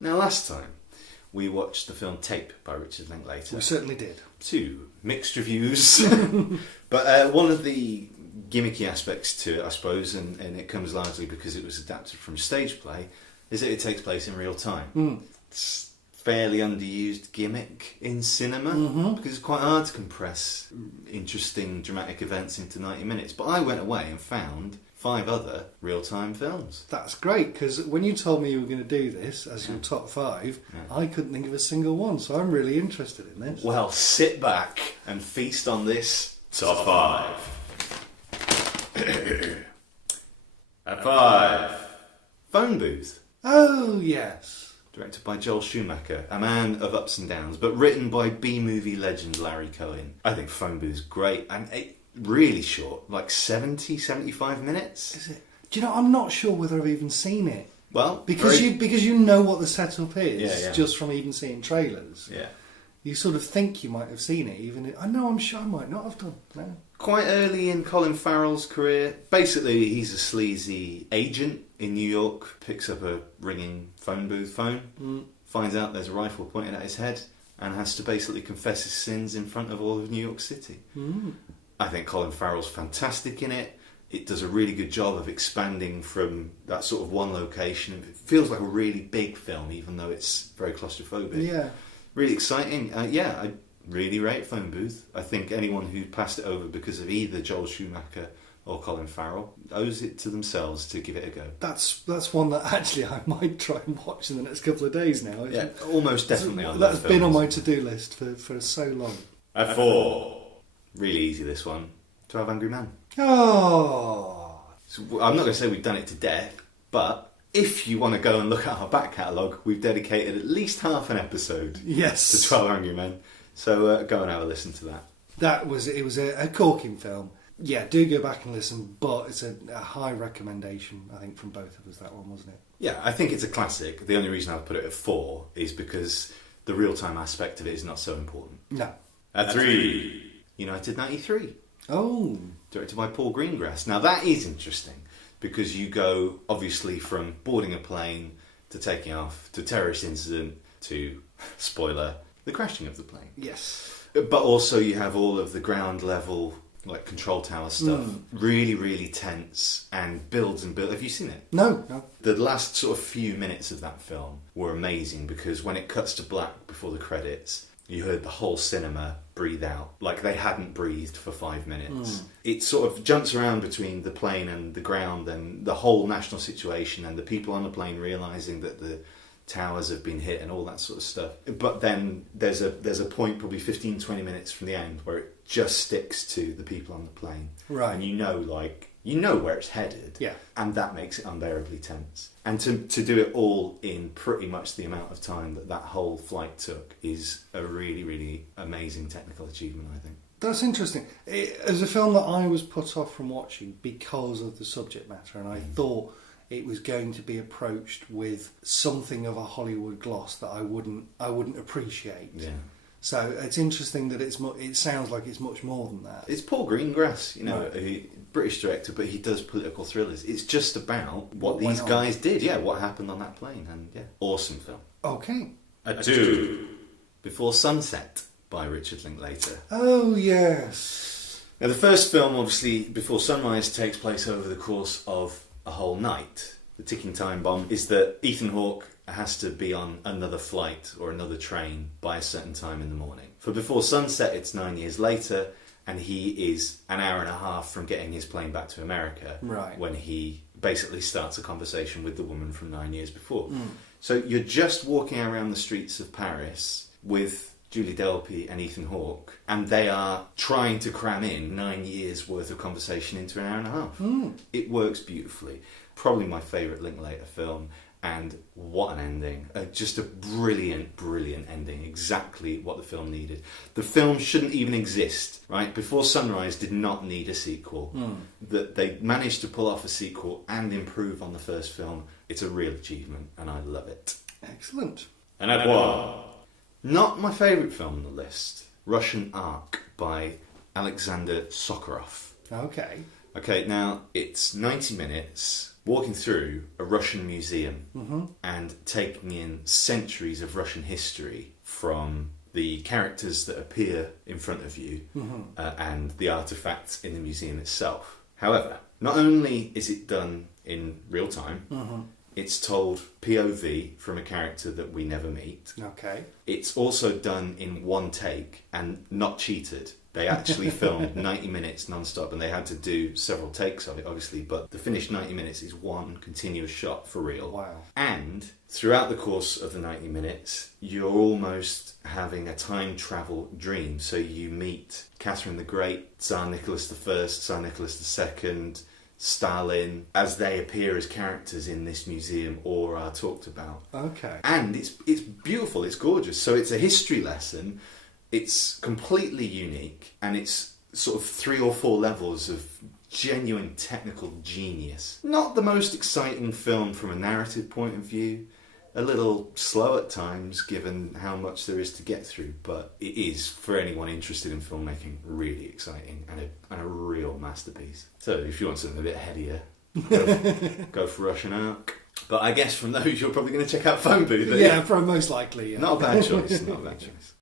Now, last time we watched the film Tape by Richard Linklater. We certainly did. 2 mixed reviews. But one of the gimmicky aspects to it, I suppose, and it comes largely because it was adapted from a stage play, is that it takes place in real time. It's a fairly underused gimmick in cinema because it's quite hard to compress interesting dramatic events into 90 minutes. But I went away and found 5 other real-time films. That's great, because when you told me you were going to do this as your top 5, I couldn't think of a single one, so I'm really interested in this. Well, sit back and feast on this top 5. At 5, Phone Booth. Oh, yes. Directed by Joel Schumacher, a man of ups and downs, but written by B-movie legend Larry Cohen. I think Phone Booth's great, and really short, like 70, 75 minutes. Is it? Do you know, I'm not sure whether I've even seen it. Well, because you know what the setup is, Yeah. just from even seeing trailers. Yeah. You sort of think you might have seen it, even. I know, I'm sure I might not have done. No. Quite early in Colin Farrell's career. Basically, he's a sleazy agent in New York, picks up a ringing phone booth phone, finds out there's a rifle pointed at his head, and has to basically confess his sins in front of all of New York City. I think Colin Farrell's fantastic in it. It does a really good job of expanding from that sort of one location. It feels like a really big film, even though it's very claustrophobic. Yeah. Really exciting. I really rate Phone Booth. I think anyone who passed it over because of either Joel Schumacher or Colin Farrell owes it to themselves to give it a go. That's one that actually I might try and watch in the next couple of days now. Yeah, almost definitely on That's been on my to-do list for so long. At 4, really easy this one, 12 Angry Men. Oh. So I'm not going to say we've done it to death, but if you want to go and look at our back catalogue, we've dedicated at least half an episode to 12 Angry Men. So go and have a listen to that. It was a corking film. Yeah, do go back and listen, but it's a high recommendation, I think, from both of us, that one, wasn't it? Yeah, I think it's a classic. The only reason I've put it at 4 is because the real-time aspect of it is not so important. No. At 3, United 93. Oh. Directed by Paul Greengrass. Now that is interesting, because you go, obviously, from boarding a plane to taking off, to terrorist incident, to, spoiler, the crashing of the plane. Yes. But also you have all of the ground level, like control tower stuff. Really, really tense and builds and builds. Have you seen it? No. The last sort of few minutes of that film were amazing, because when it cuts to black before the credits, you heard the whole cinema breathe out like they hadn't breathed for 5 minutes. It sort of jumps around between the plane and the ground and the whole national situation and the people on the plane realising that the towers have been hit and all that sort of stuff. But then there's a point probably 15-20 minutes from the end where it just sticks to the people on the plane. Right. And you know where it's headed. Yeah. And that makes it unbearably tense. And to do it all in pretty much the amount of time that whole flight took is a really, really amazing technical achievement, I think. That's interesting. It was a film that I was put off from watching because of the subject matter, and I thought it was going to be approached with something of a Hollywood gloss that I wouldn't appreciate. Yeah. So it's interesting that it sounds like it's much more than that. It's Paul Greengrass, a British director, but he does political thrillers. It's just about what these guys did. Yeah, what happened on that plane, and awesome film. Okay. At 2, Before Sunset by Richard Linklater. Oh yes. Now the first film, obviously, Before Sunrise, takes place over the course of a whole night. The ticking time bomb is that Ethan Hawke has to be on another flight or another train by a certain time in the morning. For Before Sunset, it's 9 years later, and he is an hour and a half from getting his plane back to America. Right. When he basically starts a conversation with the woman from 9 years before. So you're just walking around the streets of Paris with Julie Delpy and Ethan Hawke, and they are trying to cram in 9 years worth of conversation into an hour and a half. It works beautifully. Probably my favourite Linklater film, and what an ending. Just a brilliant, brilliant ending. Exactly what the film needed. The film shouldn't even exist, right? Before Sunrise did not need a sequel. That they managed to pull off a sequel and improve on the first film. It's a real achievement, and I love it. Excellent. And at 1, not my favourite film on the list, Russian Ark by Alexander Sokurov. Okay. Okay, now it's 90 minutes. walking through a Russian museum and taking in centuries of Russian history from the characters that appear in front of you and the artefacts in the museum itself. However, not only is it done in real time, it's told POV from a character that we never meet. Okay. It's also done in one take and not cheated. They actually filmed 90 minutes non-stop, and they had to do several takes of it, obviously, but the finished 90 minutes is one continuous shot for real. Wow. And throughout the course of the 90 minutes, you're almost having a time travel dream. So you meet Catherine the Great, Tsar Nicholas I, Tsar Nicholas II, Stalin, as they appear as characters in this museum or are talked about. Okay. And it's beautiful, it's gorgeous. So it's a history lesson. It's completely unique, and it's sort of 3 or 4 levels of genuine technical genius. Not the most exciting film from a narrative point of view, a little slow at times given how much there is to get through, but it is, for anyone interested in filmmaking, really exciting and a real masterpiece. So if you want something a bit headier, go for Russian Ark. But I guess from those you're probably going to check out Phone Booth. Yeah, most likely. Yeah. Not a bad choice, not a bad choice.